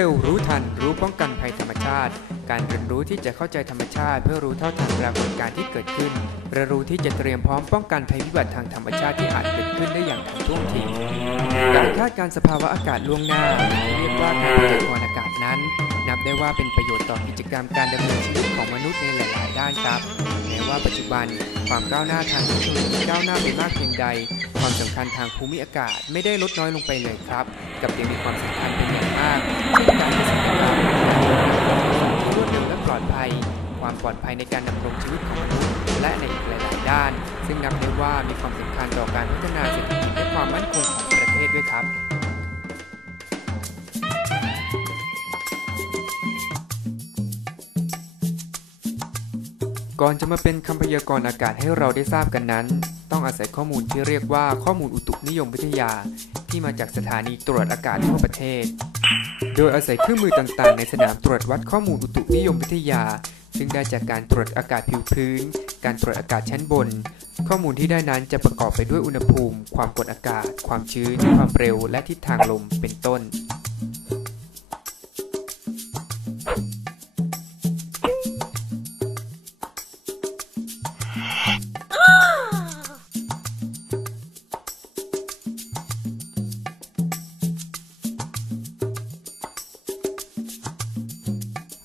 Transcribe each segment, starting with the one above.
เร็วรู้ทัน รู้ป้องกันภัยธรรมชาติ การเรียนรู้ที่จะเข้าใจธรรมชาติ เพื่อรู้เท่าทันปรากฏการณ์ที่เกิดขึ้นระรู้ที่จะเตรียมพร้อมป้องกันภัยพิบัติทางธรรมชาติที่อาจเกิดขึ้นได้อย่างทันท่วงทีการคาดการสภาวะอากาศล่วงหน้าเรียกว่าการพยากรณ์อากาศนั้น นับได้ว่าเป็นประโยชน์ต่อกิจกรรมการดำเนินชีวิตของมนุษย์ในหลาย ๆ ด้านครับแม้ว่าปัจจุบันความก้าวหน้าทางเทคโนโลยีก้าวหน้าไปมากเพียงใด ความสำคัญทางภูมิอากาศไม่ได้ลดน้อยลงไปเลยครับ กับยังมีความสำคัญเป็นอย่างมากเช่นการมีสิ่งต่างๆรวดเร็วและปลอดภัย ความปลอดภัยในการดำรงชีวิตของมนุษย์และในอีกหลาย ๆ ด้าน ซึ่งนับได้ว่ามีความสำคัญต่อการพัฒนาเศรษฐกิจและความมั่นคงของประเทศด้วยครับ ก่อนจะมาเป็นคำพยากรณ์อากาศให้เราได้ทราบกันนั้น ต้องอาศัยข้อมูลที่เรียกว่าข้อมูลอุตุนิยมวิทยา ที่มาจากสถานีตรวจอากาศทั่วประเทศ โดยอาศัยเครื่องมือต่างๆ ในสนามตรวจวัดข้อมูลอุตุนิยมวิทยา ซึ่งได้จากการตรวจอากาศผิวพื้น การตรวจอากาศชั้นบน ข้อมูลที่ได้นั้นจะประกอบไปด้วยอุณหภูมิ ความกดอากาศ ความชื้น ความเร็ว และทิศทางลม เป็นต้น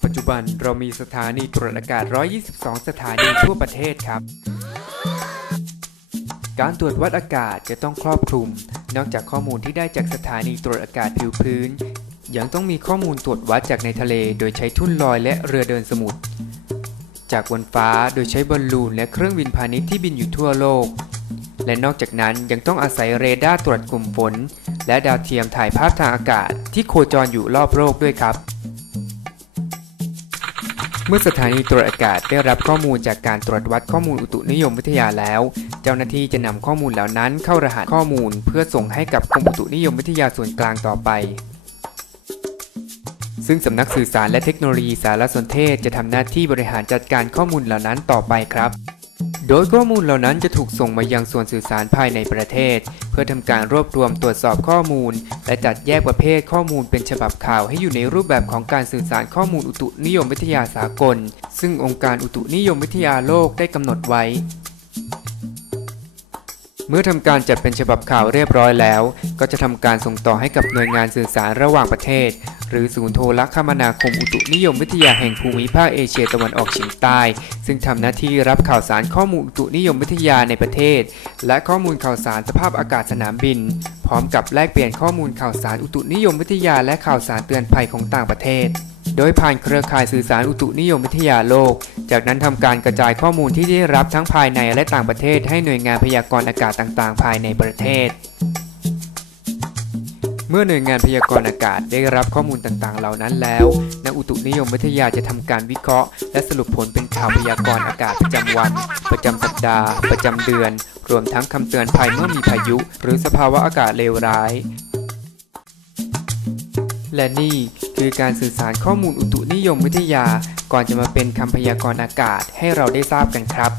ปัจจุบันเรามีสถานีตรวจอากาศ 122 สถานีทั่วประเทศครับ การตรวจวัดอากาศจะต้องครอบคลุม นอกจากข้อมูลที่ได้จากสถานีตรวจอากาศผิวพื้น ยังต้องมีข้อมูลตรวจวัดจากในทะเล โดยใช้ทุ่นลอยและเรือเดินสมุทร จากบนฟ้าโดยใช้บอลลูนและเครื่องบินพาณิชย์ที่บินอยู่ทั่วโลก และนอกจากนั้นยังต้องอาศัยเรดาร์ตรวจกลุ่มฝน และดาวเทียมถ่ายภาพทางอากาศที่โคจรอยู่รอบโลกด้วยครับ เมื่อสถานีตรวจอากาศได้รับข้อมูลจากการตรวจวัดข้อมูลอุตุนิยมวิทยาแล้ว เจ้าหน้าที่จะนำข้อมูลเหล่านั้นเข้ารหัสข้อมูล เพื่อส่งให้กับกรมอุตุนิยมวิทยาส่วนกลางต่อไป ซึ่งสำนักสื่อสารและเทคโนโลยีสารสนเทศจะทำหน้าที่บริหารจัดการข้อมูลเหล่านั้นต่อไปครับ โดยข้อมูลเหล่านั้นจะถูกส่งมายังส่วนสื่อสารภายในประเทศ เพื่อทำการรวบรวมตรวจสอบข้อมูล และจัดแยกประเภทข้อมูลเป็นฉบับข่าวให้อยู่ในรูปแบบของการสื่อสารข้อมูลอุตุนิยมวิทยาสากล ซึ่งองค์การอุตุนิยมวิทยาโลกได้กำหนดไว้ เมื่อทำการจัดเป็นฉบับข่าวเรียบร้อยแล้ว ก็จะทำการส่งต่อให้กับหน่วยงานสื่อสารระหว่างประเทศ หรือศูนย์โทรคมนาคมอุตุนิยมวิทยาแห่งภูมิภาคเอเชียตะวันออกเฉียงใต้ ซึ่งทำหน้าที่รับข่าวสารข้อมูลอุตุนิยมวิทยาในประเทศ และข้อมูลข่าวสารสภาพอากาศสนามบิน พร้อมกับแลกเปลี่ยนข้อมูลข่าวสารอุตุนิยมวิทยาและข่าวสารเตือนภัยของต่างประเทศ โดยผ่านเครือข่ายสื่อสารอุตุนิยมวิทยาโลก จากนั้นทำการกระจายข้อมูลที่ได้รับทั้งภายในและต่างประเทศ ให้หน่วยงานพยากรณ์อากาศต่างๆ ภายในประเทศ เมื่อหน่วยงานพยากรณ์อากาศได้รับข้อมูลต่างๆ เหล่านั้นแล้ว นักอุตุนิยมวิทยาจะทำการวิเคราะห์ และสรุปผลเป็นข่าวพยากรณ์อากาศประจำวัน ประจำสัปดาห์ ประจำเดือน รวมทั้งคำเตือนภัยเมื่อมีพายุ หรือสภาวะอากาศเลวร้าย และนี่คือการสื่อสารข้อมูลอุตุนิยมวิทยา ก่อนจะมาเป็นคำพยากรณ์อากาศให้เราได้ทราบกันครับ